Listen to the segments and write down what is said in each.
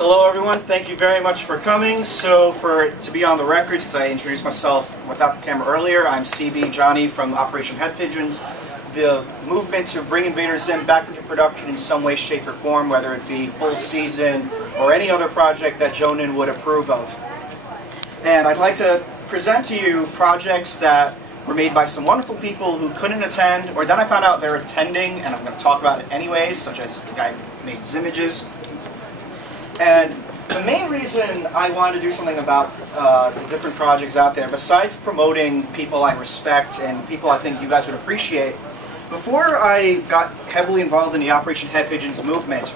Hello everyone, thank you very much for coming. So to be on the record, since I introduced myself without the camera earlier, I'm CB Johnny from Operation Head Pigeons. The movement to bring Invader Zim back into production in some way, shape, or form, whether it be full season or any other project that Jonan would approve of. And I'd like to present to you projects that were made by some wonderful people who couldn't attend, or then I found out they're attending, and I'm going to talk about it anyways, such as the guy who made Zimages. And the main reason I wanted to do something about the different projects out there, besides promoting people I respect and people I think you guys would appreciate, before I got heavily involved in the Operation Head Pigeons movement,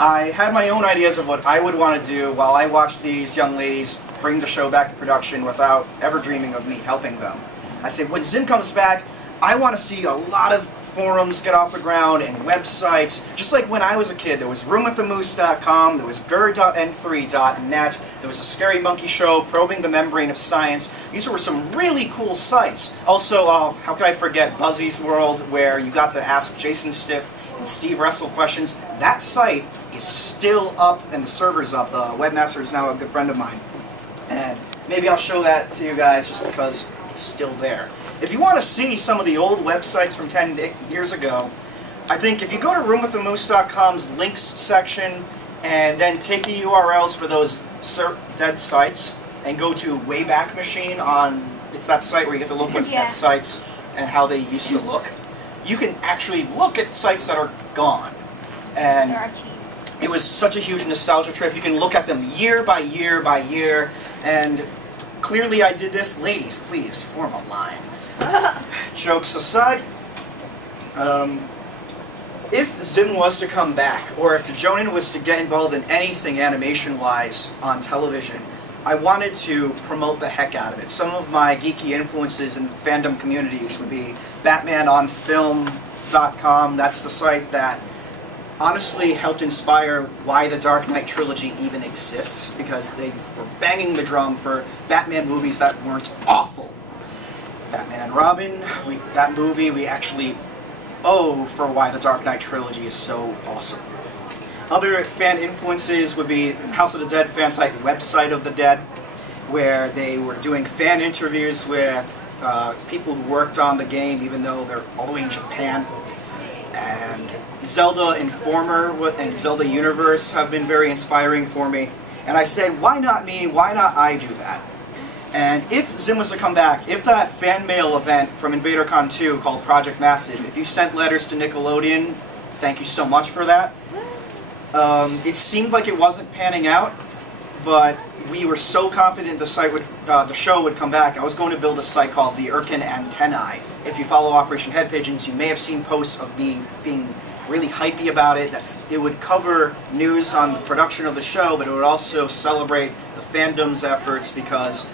I had my own ideas of what I would want to do while I watched these young ladies bring the show back to production without ever dreaming of me helping them. I said, when Zim comes back, I want to see a lot of forums get off the ground and websites. Just like when I was a kid, there was roomwiththemoose.com, there was gur.n3.net, there was a Scary Monkey Show, Probing the Membrane of Science. These were some really cool sites. Also, how could I forget Buzzy's World, where you got to ask Jason Stiff and Steve Russell questions. That site is still up and the server's up. The webmaster is now a good friend of mine. And maybe I'll show that to you guys just because it's still there. If you want to see some of the old websites from 10 years ago, I think if you go to roomwiththemoose.com's links section and then take the URLs for those dead sites and go to Wayback Machine it's that site where you get to look at sites and how they used to look. You can actually look at sites that are gone. And it was such a huge nostalgia trip. You can look at them year by year by year. And clearly I did this. Ladies, please, form a line. Jokes aside, if Zim was to come back, or if Jonan was to get involved in anything animation-wise on television, I wanted to promote the heck out of it. Some of my geeky influences in fandom communities would be BatmanOnFilm.com. That's the site that honestly helped inspire why the Dark Knight trilogy even exists, because they were banging the drum for Batman movies that weren't awful. Batman and Robin, that movie we actually owe for why the Dark Knight trilogy is so awesome. Other fan influences would be House of the Dead fan site, Website of the Dead, where they were doing fan interviews with people who worked on the game, even though they're all the way in Japan. And Zelda Informer and Zelda Universe have been very inspiring for me. And I said, why not me? Why not I do that? And if Zim was to come back, if that fan mail event from InvaderCon 2 called Project Massive, if you sent letters to Nickelodeon, thank you so much for that. It seemed like it wasn't panning out, but we were so confident the show would come back. I was going to build a site called the Irken Antennae. If you follow Operation Head Pigeons, you may have seen posts of me being really hypey about it. It would cover news on the production of the show, but it would also celebrate the fandom's efforts, because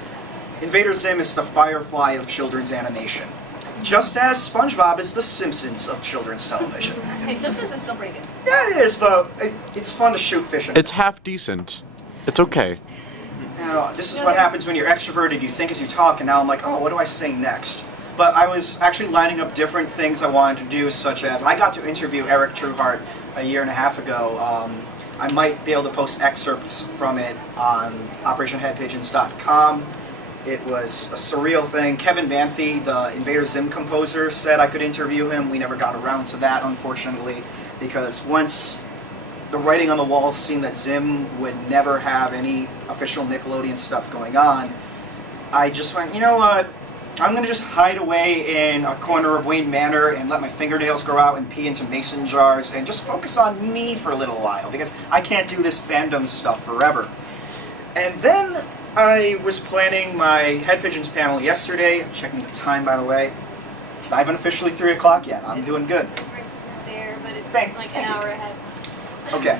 Invader Zim is the Firefly of children's animation. Just as SpongeBob is the Simpsons of children's television. Hey, Simpsons is still pretty good. Yeah, it is, but it's fun to shoot fish in. It's half decent. It's okay. Now, this is what happens when you're extroverted. You think as you talk, and now I'm like, oh, what do I say next? But I was actually lining up different things I wanted to do, such as I got to interview Eric Trueheart a year and a half ago. I might be able to post excerpts from it on OperationHeadPigeons.com. It was a surreal thing. Kevin Banfi, the Invader Zim composer, said I could interview him. We never got around to that, unfortunately, because once the writing on the wall seemed that Zim would never have any official Nickelodeon stuff going on, I just went, you know what? I'm going to just hide away in a corner of Wayne Manor and let my fingernails grow out and pee into mason jars and just focus on me for a little while, because I can't do this fandom stuff forever. And then I was planning my Head Pigeons panel yesterday. I'm checking the time, by the way. It's not even officially 3 o'clock yet. I'm doing good. It's right there, but it's Thank an you. hour ahead. Okay.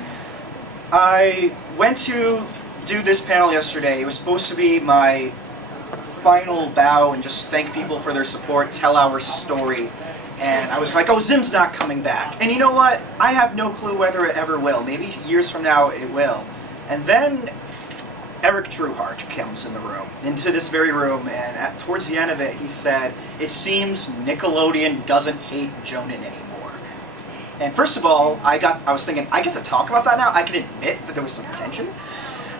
I went to do this panel yesterday. It was supposed to be my final bow and just thank people for their support, tell our story. And I was like, oh, Zim's not coming back. And you know what? I have no clue whether it ever will. Maybe years from now it will. And then Eric Trueheart comes in the room, into this very room, and towards the end of it, he said, it seems Nickelodeon doesn't hate Jonan anymore. And first of all, I was thinking, I get to talk about that now? I can admit that there was some tension.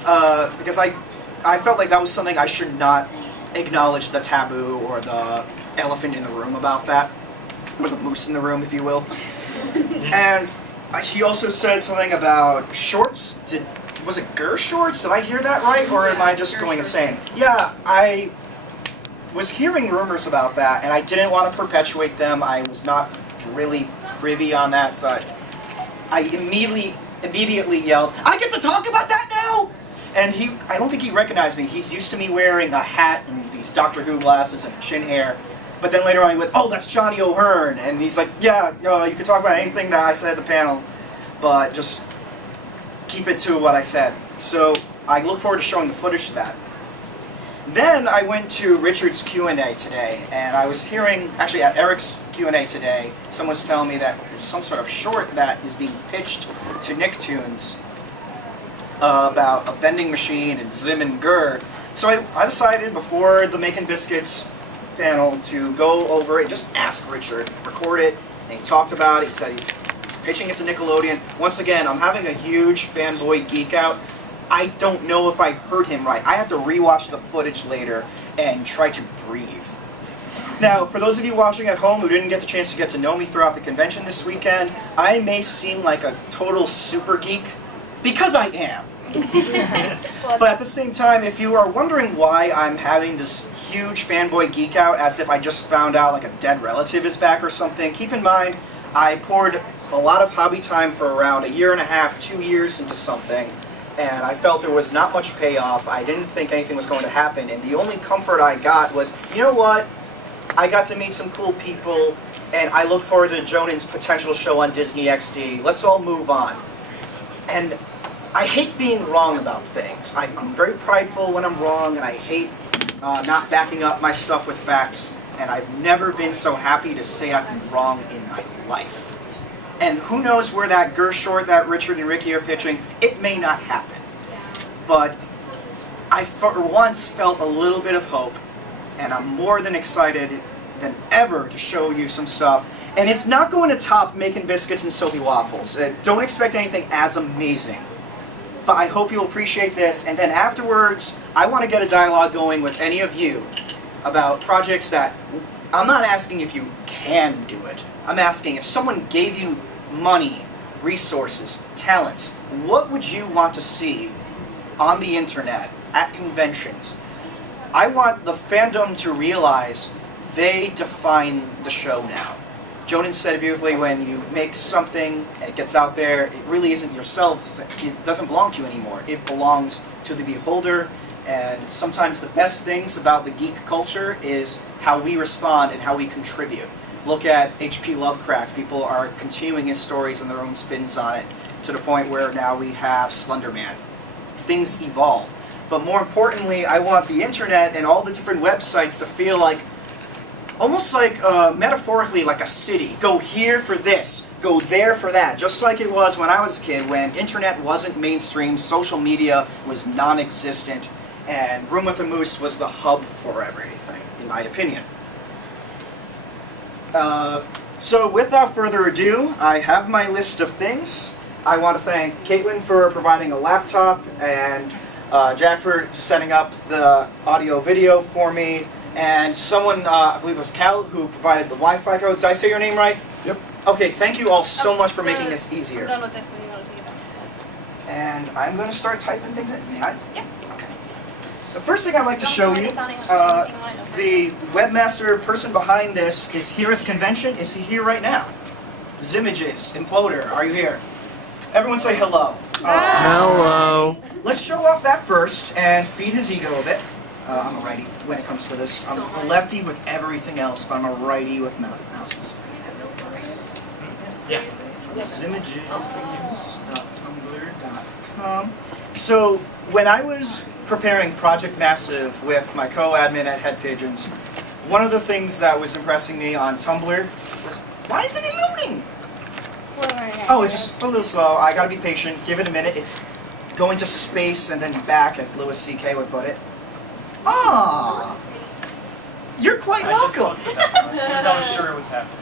Because I felt like that was something I should not acknowledge the taboo or the elephant in the room about that. Or the moose in the room, if you will. And he also said something about shorts. Was it Gur shorts? Did I hear that right? Or am I just going insane? Yeah, I was hearing rumors about that, and I didn't want to perpetuate them. I was not really privy on that, so I immediately yelled, "I get to talk about that now!" And I don't think he recognized me. He's used to me wearing a hat and these Doctor Who glasses and chin hair. But then later on he went, "Oh, that's Johnny O'Hearn." And he's like, "Yeah, you can talk about anything that I said at the panel, but just keep it to what I said." So I look forward to showing the footage of that. Then I went to Richard's Q&A today, and I was hearing, actually at Eric's Q&A today, someone was telling me that there's some sort of short that is being pitched to Nicktoons about a vending machine and Zim and Gur. So I decided before the Making Biscuits panel to go over and just ask Richard, record it, and he talked about it. He said he's pitching it to Nickelodeon. Once again, I'm having a huge fanboy geek out. I don't know if I heard him right. I have to rewatch the footage later and try to breathe. Now, for those of you watching at home who didn't get the chance to get to know me throughout the convention this weekend, I may seem like a total super geek, because I am. But at the same time, if you are wondering why I'm having this huge fanboy geek out as if I just found out like a dead relative is back or something, keep in mind I poured a lot of hobby time for around 1.5 years, 2 years into something, and I felt there was not much payoff. I didn't think anything was going to happen, and the only comfort I got was, you know what, I got to meet some cool people, and I look forward to Jonan's potential show on Disney XD. Let's all move on. And I hate being wrong about things. I'm very prideful when I'm wrong, and I hate not backing up my stuff with facts, and I've never been so happy to say I've been wrong in my life. And who knows where that Gur short that Richard and Ricky are pitching, it may not happen. But I for once felt a little bit of hope, and I'm more than excited than ever to show you some stuff. And it's not going to top Making Biscuits and Soapy Waffles. Don't expect anything as amazing. But I hope you'll appreciate this, and then afterwards, I want to get a dialogue going with any of you about projects that, I'm not asking if you can do it. I'm asking if someone gave you money, resources, talents, what would you want to see on the internet, at conventions? I want the fandom to realize they define the show now. Jonan said it beautifully, when you make something and it gets out there, it really isn't yourself. It doesn't belong to you anymore. It belongs to the beholder. And sometimes the best things about the geek culture is how we respond and how we contribute. Look at H.P. Lovecraft. People are continuing his stories and their own spins on it, to the point where now we have Slender Man. Things evolve. But more importantly, I want the internet and all the different websites to feel like, almost like, metaphorically, like a city. Go here for this, go there for that. Just like it was when I was a kid, when internet wasn't mainstream, social media was non-existent, and Room with the Moose was the hub for everything, in my opinion. So without further ado, I have my list of things. I want to thank Caitlin for providing a laptop, and Jack for setting up the audio-video for me, and someone, I believe it was Cal, who provided the Wi-Fi code. Did I say your name right? Yep. Okay, thank you all so much for making this easier. I'm done with this when you want to take it back. And I'm going to start typing things in. May I? Yeah. Okay. The first thing I'd like to show you, the webmaster person behind this is here at the convention. Is he here right now? Zimages, Imploder, are you here? Everyone say hello. Hello. Let's show off that first and feed his ego a bit. I'm a righty when it comes to this. I'm a lefty with everything else, but I'm a righty with mouses. Yeah. Zimages.tumblr.com. So when I was preparing Project Massive with my co-admin at Head Pigeons, one of the things that was impressing me on Tumblr was, why isn't it loading? Oh, it's just a little slow. I gotta be patient. Give it a minute. It's going to space and then back, as Louis C.K. would put it. Ah, you're quite welcome. Since I was sure it was happening.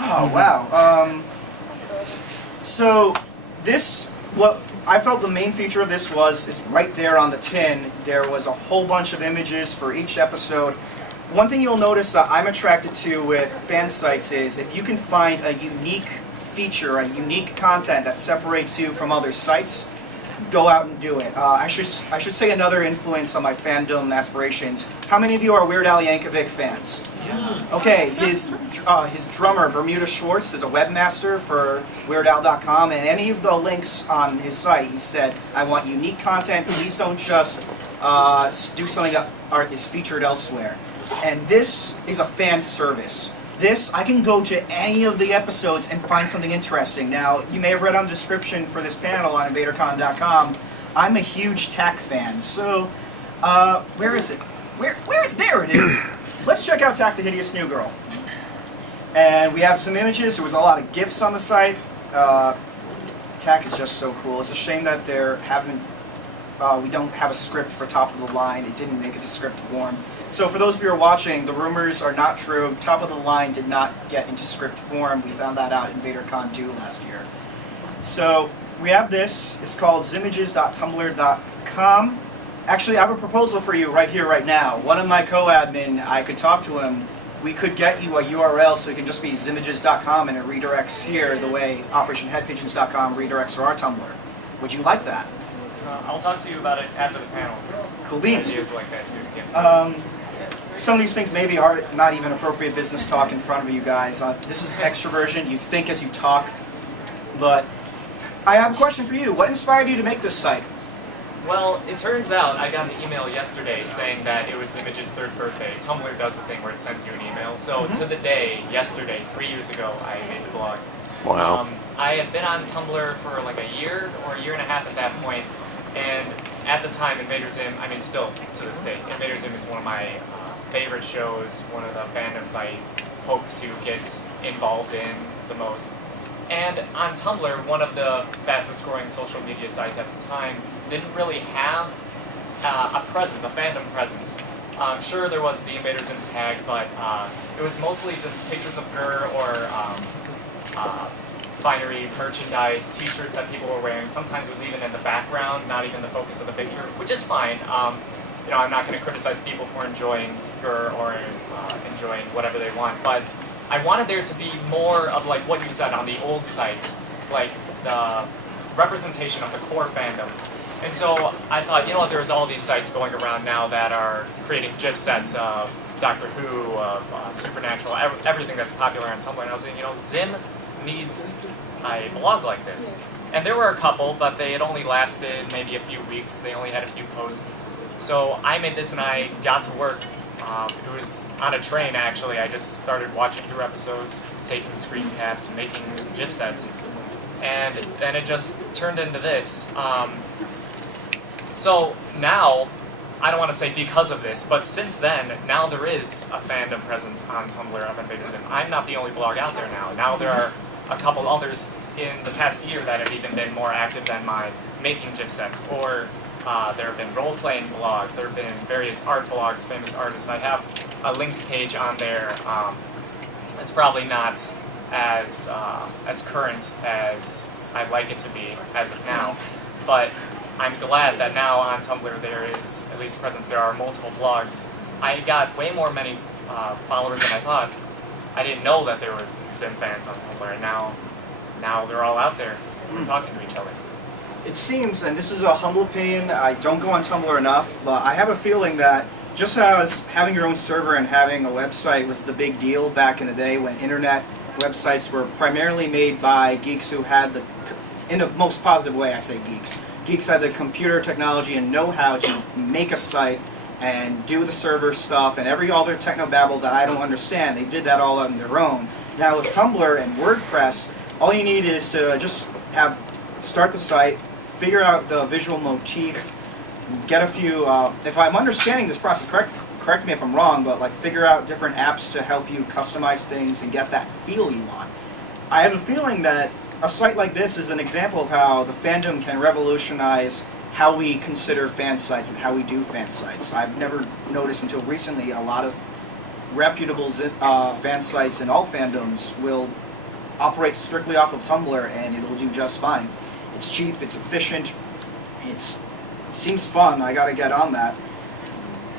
Oh wow. So this, what I felt the main feature of this is right there on the tin. There was a whole bunch of images for each episode. One thing you'll notice that I'm attracted to with fan sites is if you can find a unique feature, a unique content that separates you from other sites, go out and do it. I should say another influence on my fandom aspirations. How many of you are Weird Al Yankovic fans? Yeah. Okay, his drummer Bermuda Schwartz is a webmaster for WeirdAl.com, and any of the links on his site, he said, "I want unique content. Please don't just do something that is featured elsewhere." And this is a fan service. This, I can go to any of the episodes and find something interesting. Now, you may have read on the description for this panel on InvaderCon.com, I'm a huge tech fan. So, where is it? Where is there it is? Let's check out Tak the Hideous New Girl. And we have some images. There was a lot of GIFs on the site. Tak is just so cool. It's a shame that we don't have a script for Top of the Line. It didn't make it to script form. So for those of you who are watching, the rumors are not true. Top of the Line did not get into script form. We found that out in InvaderCon 2 last year. So we have this. It's called zimages.tumblr.com. Actually, I have a proposal for you right here, right now. One of my co-admin, I could talk to him. We could get you a URL so it can just be zimages.com and it redirects here the way OperationHeadPigeons.com redirects to our Tumblr. Would you like that? I'll talk to you about it after the panel. Cool beans. Ideas like that too. Yeah. Some of these things maybe are not even appropriate business talk in front of you guys. This is extroversion. You think as you talk. But I have a question for you. What inspired you to make this site? Well, it turns out I got an email yesterday saying that it was Image's 3rd birthday. Tumblr does the thing where it sends you an email. So to the day, yesterday, 3 years ago, I made the blog. Wow. I had been on Tumblr for like a year or a year and a half at that point. And at the time, Invader Zim, I mean still to this day, Invader Zim is one of my favorite shows, one of the fandoms I hope to get involved in the most. And on Tumblr, one of the fastest growing social media sites at the time didn't really have a presence, a fandom presence. Sure, there was the Invader Zim tag, but it was mostly just pictures of her or finery, merchandise, t-shirts that people were wearing. Sometimes it was even in the background, not even the focus of the picture, which is fine. You know, I'm not going to criticize people for enjoying her or enjoying whatever they want, but I wanted there to be more of like what you said on the old sites, like the representation of the core fandom. And so I thought, you know what, there's all these sites going around now that are creating GIF sets of Doctor Who, of Supernatural, everything that's popular on Tumblr. And I was saying, you know, Zim needs a blog like this. And there were a couple, but they had only lasted maybe a few weeks. They only had a few posts. So I made this and I got to work. It was on a train, actually. I just started watching through episodes, taking screen caps, making GIF sets. And then it just turned into this. So now, I don't want to say because of this, but since then, now there is a fandom presence on Tumblr of Invader Zim. I'm not the only blog out there now. Now there are a couple others in the past year that have even been more active than mine, making GIF sets, or there have been role-playing blogs, there have been various art blogs, famous artists. I have a links page on there. It's probably not as current as I'd like it to be as of now, but I'm glad that now on Tumblr there is at least presence. There are multiple blogs. I got way many followers than I thought. I didn't know that there was Zim fans on Tumblr, and now they're all out there. We're talking to each other. It seems, and this is a humble opinion, I don't go on Tumblr enough, but I have a feeling that just as having your own server and having a website was the big deal back in the day when internet websites were primarily made by geeks who had in the most positive way I say geeks had the computer technology and know-how to make a site and do the server stuff and all their technobabble that I don't understand. They did that all on their own. Now with Tumblr and WordPress, all you need is to just start the site, figure out the visual motif, get a few, if I'm understanding this process correct me if I'm wrong, but like figure out different apps to help you customize things and get that feel you want. I have a feeling that a site like this is an example of how the fandom can revolutionize how we consider fan sites and how we do fan sites. I've never noticed until recently a lot of reputable fan sites in all fandoms will operates strictly off of Tumblr, and it'll do just fine. It's cheap, it's efficient, it seems fun. I gotta get on that.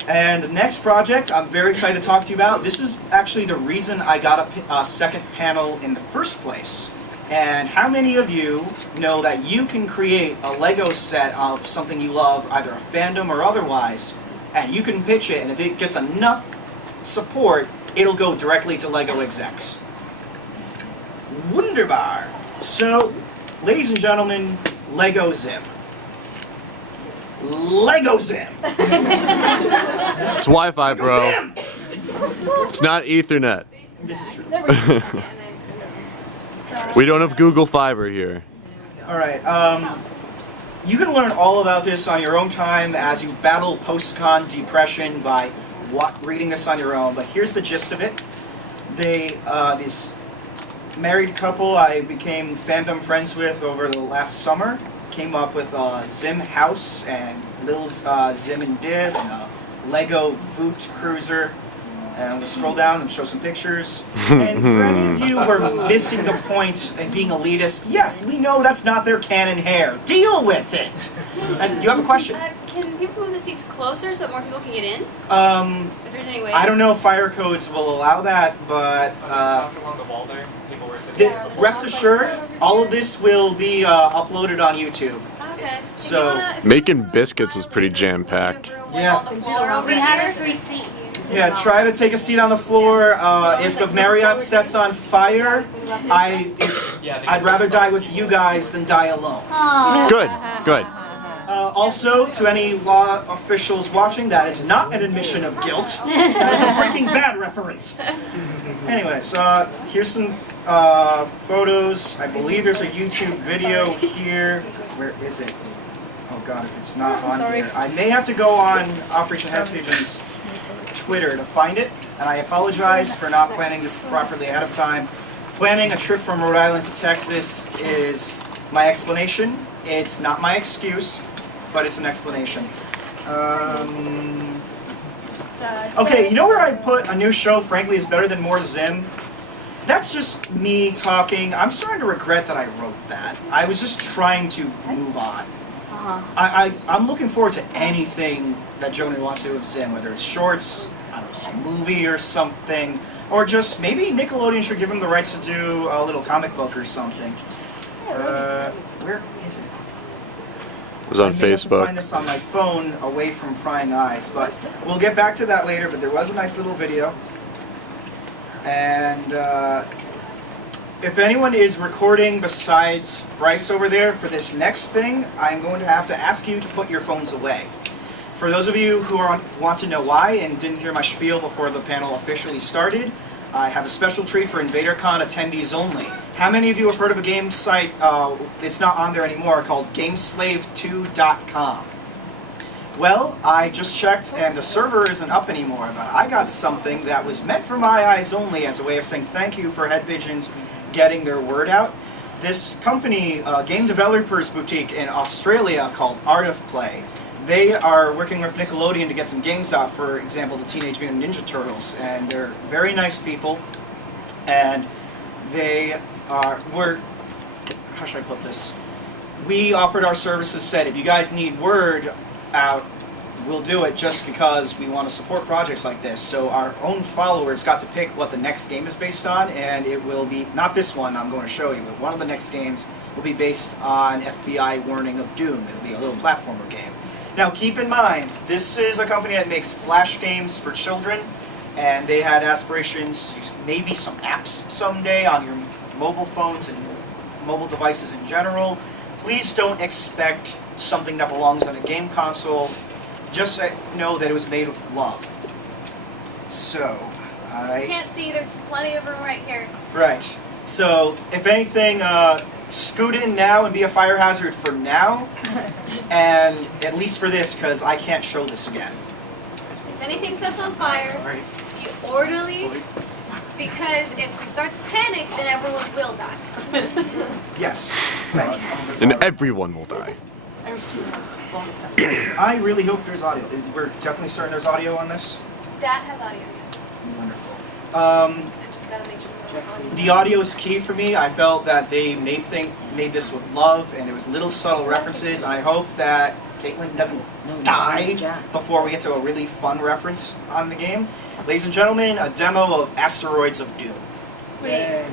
And the next project I'm very excited to talk to you about. This is actually the reason I got a second panel in the first place. And how many of you know that you can create a Lego set of something you love, either a fandom or otherwise, and you can pitch it, and if it gets enough support, it'll go directly to Lego execs. Wunderbar! So, ladies and gentlemen, Lego Zim. Lego Zim! It's Wi-Fi, bro. It's not Ethernet. This is true. We don't have Google Fiber here. Alright, you can learn all about this on your own time as you battle post-con depression by reading this on your own, but here's the gist of it. This married couple I became fandom friends with over the last summer came up with a Zim house and little Zim and Dib and a Lego Voot cruiser. And we'll scroll down and show some pictures. And for any of you who are missing the point and being elitist, yes, we know that's not their canon hair. Deal with it! And you have a question? Can people move the seats closer so that more people can get in? If there's any way. I don't know if fire codes will allow that, but along the wall there, people were sitting rest assured, all of this will be uploaded on YouTube. Okay. So, Making biscuits was pretty jam-packed. Yeah. We have a free seat here. Yeah, try to take a seat on the floor. If the Marriott sets on fire, I'd rather die with you guys than die alone. Good, good. Also, to any law officials watching, that is not an admission of guilt. That is a Breaking Bad reference. Anyways, here's some photos. I believe there's a YouTube video here. Where is it? Oh God, if it's not on here. I may have to go on Operation Head Pigeon's Twitter to find it, and I apologize for not planning this properly ahead of time. Planning a trip from Rhode Island to Texas is my explanation. It's not my excuse, but it's an explanation. Okay, you know where I put a new show, frankly, is better than more Zim? That's just me talking. I'm starting to regret that I wrote that. I was just trying to move on. I'm looking forward to anything that Joni wants to do with Zim, whether it's shorts, I don't know, a movie or something, or just maybe Nickelodeon should give him the rights to do a little comic book or something. Where is it? It was on I may have to Facebook. find this on my phone away from prying eyes, but we'll get back to that later. But there was a nice little video, and if anyone is recording besides Bryce over there for this next thing, I'm going to have to ask you to put your phones away. For those of you who want to know why and didn't hear my spiel before the panel officially started, I have a special treat for InvaderCon attendees only. How many of you have heard of a game site, it's not on there anymore, called Gameslave2.com? Well, I just checked and the server isn't up anymore, but I got something that was meant for my eyes only as a way of saying thank you for Head Pigeons getting their word out. This company, game developers boutique in Australia called Art of Play, they are working with Nickelodeon to get some games out, for example, the Teenage Mutant Ninja Turtles, and they're very nice people, and they how should I put this? We offered our services, said if you guys need word out, we'll do it just because we want to support projects like this. So our own followers got to pick what the next game is based on, and it will be, not this one I'm going to show you, but one of the next games will be based on FBI Warning of Doom. It'll be a little platformer game. Now keep in mind, this is a company that makes flash games for children, and they had aspirations to use maybe some apps someday on your mobile phones and mobile devices in general. Please don't expect something that belongs on a game console. Just know that it was made with love. So, You can't see, there's plenty of room right here. Right. So, if anything, scoot in now and be a fire hazard for now, and at least for this, because I can't show this again. If anything sets on fire, Sorry. be orderly, because if we start to panic, then everyone will die. Yes. Thank you. And everyone will die. I really hope there's audio. We're definitely certain there's audio on this? That has audio. Wonderful. I just gotta make sure. The audio is key for me. I felt that they made this with love, and there was little subtle references. I hope that Caitlin doesn't die before we get to a really fun reference on the game. Ladies and gentlemen, a demo of Asteroids of Doom. Wait,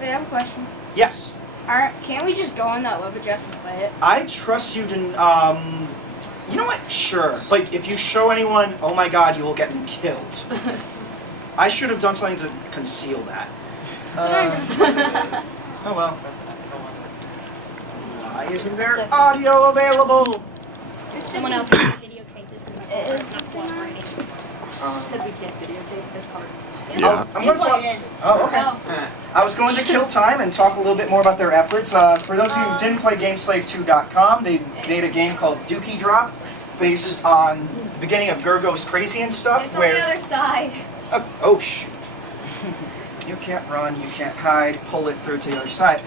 I have a question. Yes. Can't we just go on that web address and play it? I trust you to, you know what? Sure. But if you show anyone, oh my god, you will get me killed. I should have done something to conceal that. Oh well. Why isn't there audio available? Someone else can videotape this. It's just Said we can't videotape this part. Yeah. I'm going to talk. Oh, okay. I was going to kill time and talk a little bit more about their efforts. For those of you who didn't play GameSlave2.com, they made a game called Dookie Drop, based on the beginning of Gergo's Crazy and stuff. It's on the other side. Oh shoot. You can't run, you can't hide, pull it through to the other side.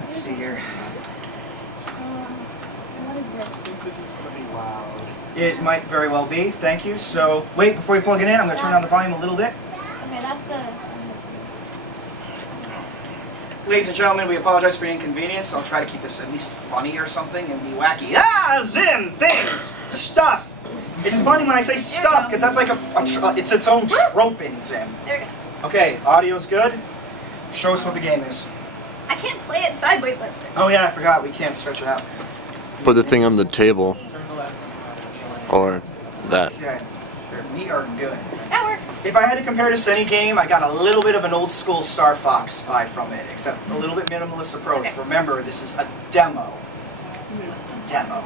Let's see here. What is this? This is gonna be loud. It might very well be, thank you. So, wait, before you plug it in, I'm going to turn down the volume a little bit. Okay, that's the... Ladies and gentlemen, we apologize for the inconvenience. I'll try to keep this at least funny or something and be wacky. Ah, Zim, things, stuff. It's funny when I say stuff because that's like it's its own trope in Zim. There we go. Okay, audio's good. Show us what the game is. I can't play it sideways like this. Oh yeah, I forgot. We can't stretch it out. Put the thing on the table. Or that. Okay, we are good. That works. If I had to compare this to any game, I got a little bit of an old school Star Fox vibe from it, except a little bit minimalist approach. Remember, this is a demo. Demo.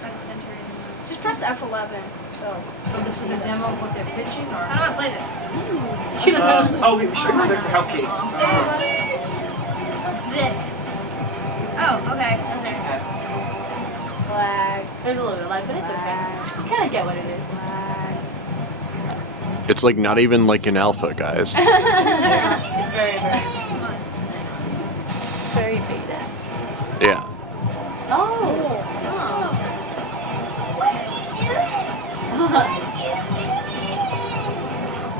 Try to center it. Just press F11. So this is a demo of what they're pitching, or? How do I play this? Oh, we should click the help key. This. Oh, okay. Flag. There's a little bit of lag, but it's okay. You kind of get what it is. It's like not even like an alpha, guys. It's very, very. Very beta. Yeah. Oh.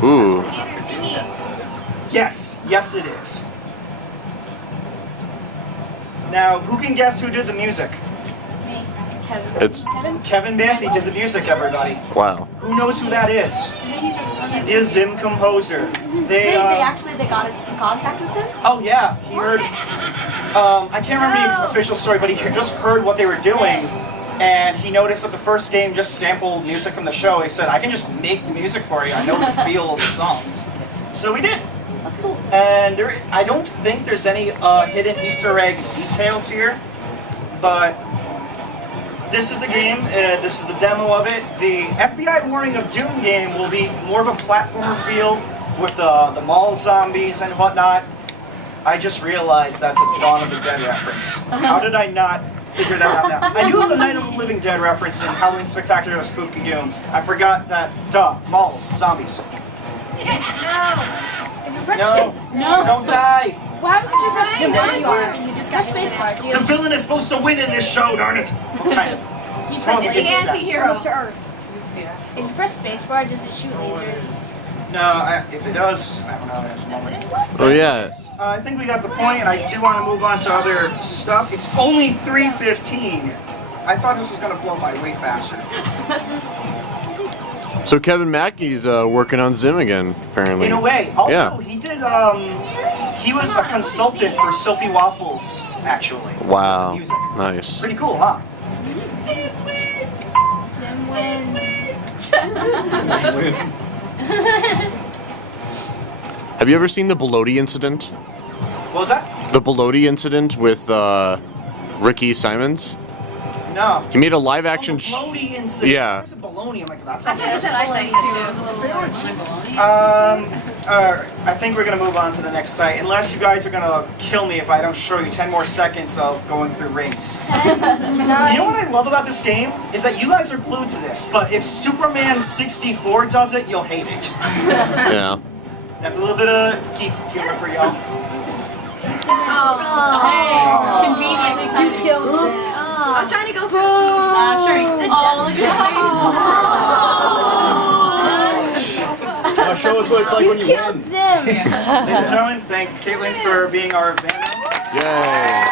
Ooh. There's thingies. Yes, yes it is. Now, who can guess who did the music? It's Kevin Banthey did the music, everybody. wow. Who knows who that is? The Zim composer. They got in contact with him? Oh yeah, he heard. I can't remember the official story, but he just heard what they were doing, and he noticed that the first game just sampled music from the show. He said, "I can just make the music for you. I know the feel of the songs." So we did. That's cool. And I don't think there's any hidden Easter egg details here, but this is the game. This is the demo of it. The FBI Warning of Doom game will be more of a platformer feel with the mall zombies and whatnot. I just realized that's a Dawn of the Dead reference. How did I not figure that out now? I knew of the Night of the Living Dead reference in Halloween Spectacular of Spooky Doom. I forgot that, malls, zombies. No. No, don't die. What happens if you press Fine, spacebar? You just press spacebar. The villain is supposed to win in this show, darn it. Okay. It's the anti-hero. Goes to Earth. If you press spacebar, does it shoot lasers? No, if it does, I don't know at the moment. Oh yeah. I think we got the point, and I do want to move on to other stuff. It's only 3:15. I thought this was going to blow by way faster. So Kevin Mackey's working on Zim again, apparently. In a way. Also, Yeah. he did, he was a consultant for Sophie Waffles, actually. Wow. Music. Nice. Pretty cool, huh? Sim win. Have you ever seen the Bellotti incident? What was that? The Bellotti incident with Ricky Simons? No. He made a live action. Oh, the Baloney incident. Yeah. There's a baloney. I'm like, that's I thought you said I think too. I think we're going to move on to the next site, unless you guys are going to kill me if I don't show you 10 more seconds of going through rings. You know what I love about this game? Is that you guys are glued to this, but if Superman 64 does it, you'll hate it. Yeah. That's a little bit of geek humor for y'all. Oh. Conveniently timed. You killed it. I was trying to go for Sure, he's the look at Now show show us what it's like when you Killed win. Zim. Ladies and gentlemen, thank Caitlin for being our van. Yay!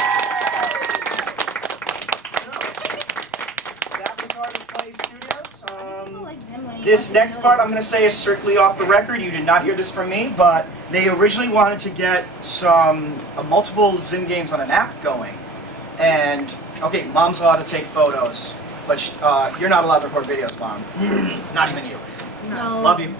That was our Play Studios. This next part I'm going to say is strictly off the record. You did not hear this from me, but they originally wanted to get some multiple Zim games on an app going. And, okay, Mom's allowed to take photos, but you're not allowed to record videos, Mom. Not even you. No. Love you.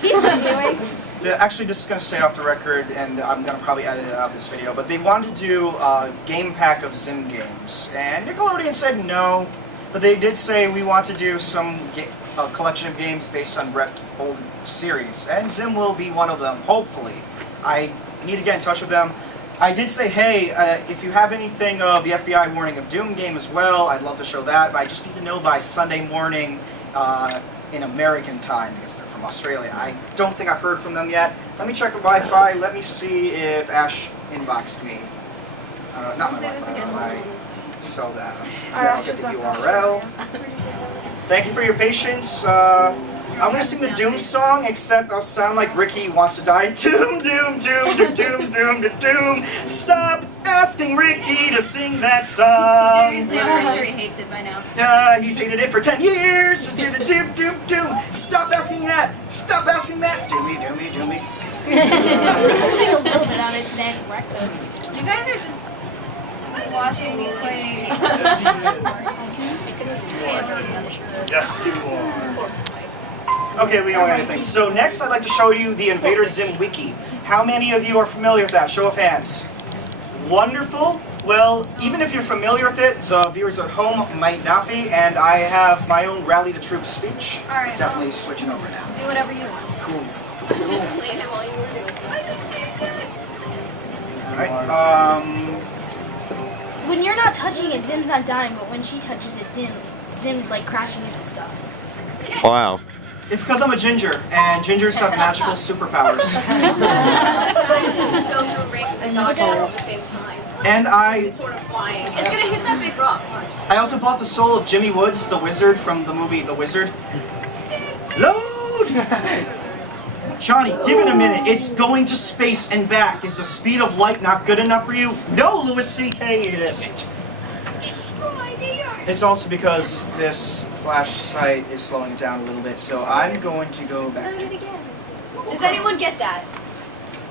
He's anyway. Actually, this is going to stay off the record, and I'm going to probably edit it out of this video, but they wanted to do a game pack of Zim games, and Nickelodeon said no, but they did say we want to do some collection of games based on old series, and Zim will be one of them, hopefully. I need to get in touch with them. I did say, hey, if you have anything of the FBI Warning of Doom game as well, I'd love to show that, but I just need to know by Sunday morning in American time, because they're from Australia. I don't think I've heard from them yet. Let me check the Wi-Fi. Let me see if Ash inboxed me. Not my Wi-Fi, my cell data. Then I'll get the URL. Thank you for your patience. I'm going to sing the Doom song, except I'll sound like Ricky wants to die. Doom, doom, doom, doom, doom, doom, doom, doom. Stop asking Ricky to sing that song. Seriously, I'm pretty sure he hates it by now. He's hated it for 10 years. Doom, doom, doom, doom. Stop asking that. Stop asking that. Doomy, doomy, doomy. I sang a little bit on it today for breakfast. You guys are just watching me play. Yes, you are. Okay, we don't have anything. So next I'd like to show you the Invader Zim Wiki. How many of you are familiar with that? Show of hands. Wonderful. Well, even if you're familiar with it, the viewers at home might not be, and I have my own Rally the Troops speech. Alright, Definitely switching over now. do whatever you want. Cool. Just playing it while you were doing it. Alright, When you're not touching it, Zim's not dying, but when she touches it, Zim's like crashing into stuff. Wow. it's because I'm a ginger, and gingers have magical superpowers. Go through rings and dodge at the same time. And It's sort of flying. It's gonna hit that big rock. Watch. I also bought the soul of Jimmy Woods, the wizard from the movie The Wizard. Load! Johnny, give it a minute. It's going to space and back. Is the speed of light not good enough for you? No, Louis C.K., it isn't. It's also because this flash site is slowing it down a little bit, so I'm going to go back to... Does anyone get that?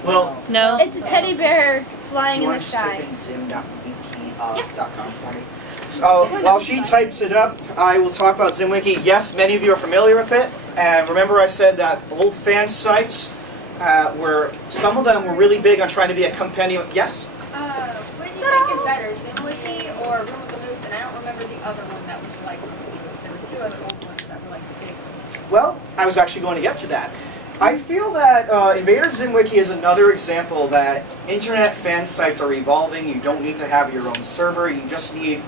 Well, No. It's a teddy bear flying you in want the to just type sky. in zim.wiki.com for me? So while she types it up, I will talk about ZimWiki. Yes, many of you are familiar with it. And remember I said that old fan sites, some of them were really big on trying to be a compendium. Yes? What do you think is better, ZimWiki or Room with the Moose? And I don't remember the other one that was like, there were two other old ones that were like the big ones. Well, I was actually going to get to that. I feel that Invader ZimWiki is another example that internet fan sites are evolving. You don't need to have your own server. You just need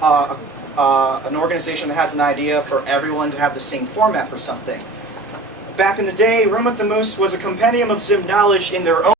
an organization that has an idea for everyone to have the same format for something. Back in the day, Room with the Moose was a compendium of Zim knowledge in their own